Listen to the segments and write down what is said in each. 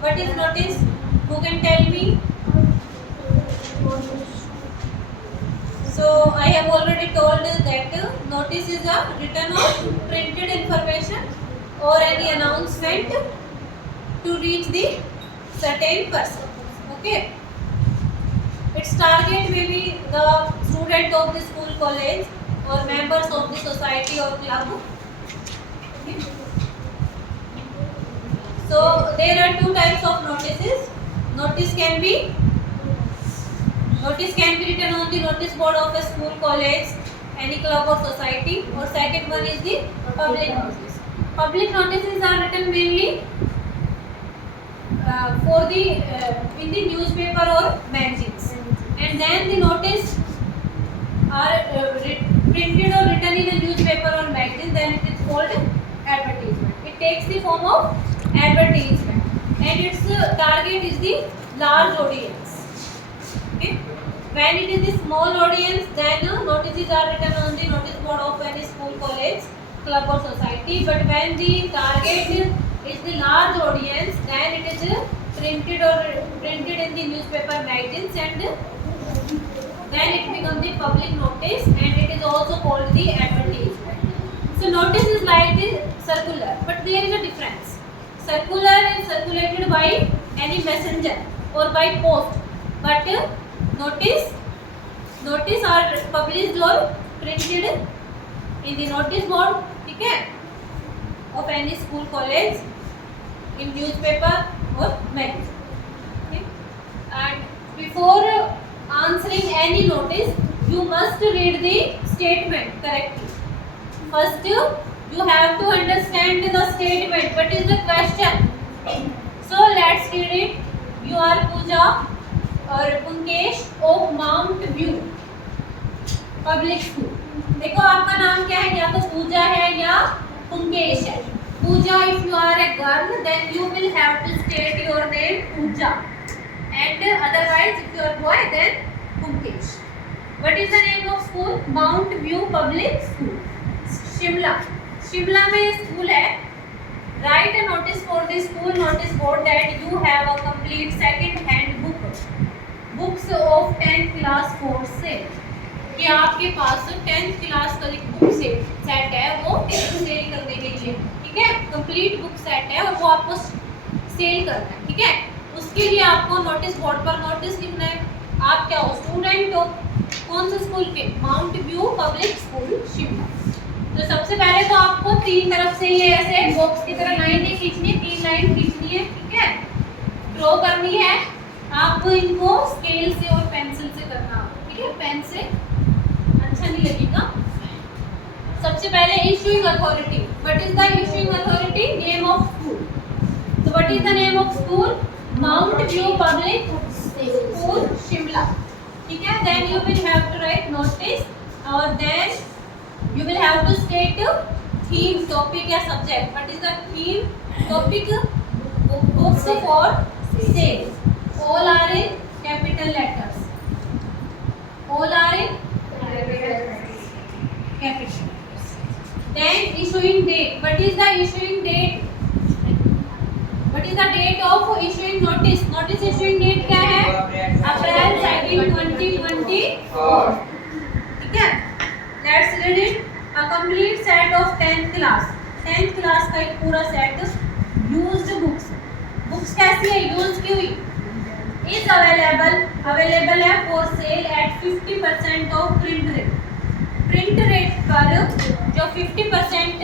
What is notice? Who can tell me? So I have already told that notice is a written or printed information or any announcement to reach the certain person. Okay. Its target may be the student of the school, college, or members of the society or club. Okay. So there are two types of notices. Notice can be written on the notice board of a school, college, any club or society. Or second one is the public notice. Public notices are written mainly for the in the newspaper or magazines, and then the notice are printed or written in a newspaper or magazine. Then it is called advertisement. It takes the form of advertisement, and its target is the large audience. Okay. When it is the small audience, then notices are written on the notice board of any school, college, club or society. But when the target is the large audience, then it is printed in the newspaper, magazines, and then it becomes the public notice, and it is also called the advertisement. So notice is like the circular, but there is a difference. Circular is circulated by any messenger or by post, but notice are published or printed in the notice board, ठीक है, of any school, college, in newspaper or magazine. Okay? And before answering any notice, you must read the statement correctly. First, you have to understand the statement. What is the question? So let's read it. You are Pooja और Punkesh of Mount View Public School. देखो आपका नाम क्या है, या तो पूजा है या पुंकेश है. Pooja, if you are a girl then you will have to state your name Pooja, and otherwise if you are boy then Punkesh. What is the name of school? Mount View Public School, Shimla. Shimla में स्कूल है. Write a notice for the school notice board that you have a complete second hand books of 10th class for sale. कि आपके पास 10th class का एक book set है, वो cell करने के लिए, ठीक है, कंप्लीट बुक सेट है और वो आपको सेल करना है, ठीक है. उसके लिए आपको नोटिस बोर्ड पर नोटिस लिखना है. आप क्या हो, स्टूडेंट हो, कौन से स्कूल के? Mount View Public School Shimla. तो सबसे पहले तो आपको तीन तरफ से ये ऐसे बॉक्स की तरह लाइनें खींचनी है, 3 लाइन खींचनी है, ठीक है, ड्रॉ करनी है. आपको इनको स्केल से और पेंसिल से करना होगा, ठीक है, पेन से अच्छा नहीं लगेगा. सबसे पहले issuing authority. What is the issuing authority? Name of school. तो what is the name of school? Mount View Public School Shimla, ठीक है. Then you will have to write notice और then you will have to state theme, topic या subject. What is the theme? Topic books for sale. All are in capital letters. All are in capital letters. Then issuing date. What is the issuing date? What is the date of issuing notice? Notice issuing date क्या है? April 2nd 2024. ठीक है? Let's read it. A complete set of 10th class. 10th class का एक पूरा set. Used books. Books कैसी है? Used की हुई. Is available है for sale at 50% of print rate. Print rate पर जो 50%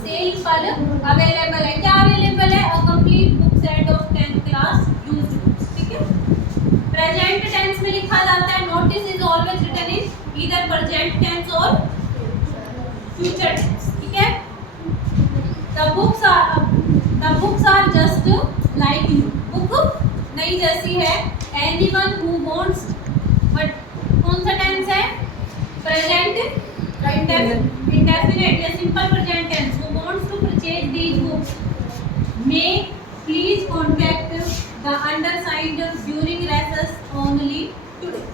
सेल पर अवेलेबल है. क्या अवेलेबल है? A complete book set of 10th class used books, ठीक है. प्रेजेंट टेंस में लिखा जाता है. Notice is always written in either present tense और फ्यूचर टेंस, ठीक है. The books are just like you. Book नई जैसी है. Anyone who wants, बट कौन सा टेंस है? प्रेजेंट indefinite या simple present tense. Who wants to purchase these books may please contact the undersigned during recess only today.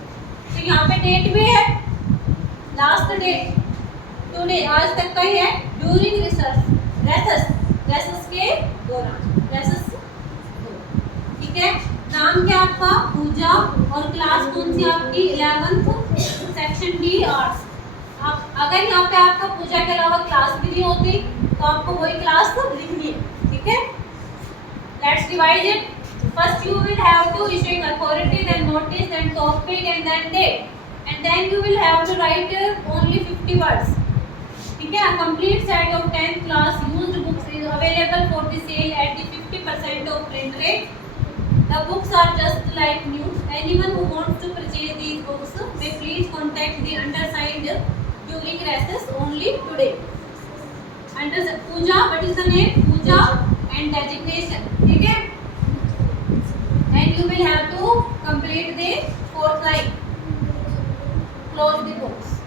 तो यहाँ पे डेट भी है, लास्ट डेट टुडे, आज तक का ही है. ड्यूरिंग recess के दौरान. recess आपका पूजा और क्लास कौन सी आपकी 11th सेक्शन डी आर्ट्स। आप अगर यहाँ पे आपका पूजा के अलावा क्लास भी नहीं होती तो आपको वही क्लास लिखनी है, ठीक है। Let's revise it. First you will have to issuing authority, then notice, then topic and then date, and then you will have to write only 50 words. ठीक है। A complete set of 10th class used books is available for the sale at the 50% of print rate. The books are just like new. Anyone who wants to purchase these books may please contact the undersigned during recess only today. Under Pooja, what is the name? Pooja and designation. ठीक है। And you will have to complete the 4th line. Close the books.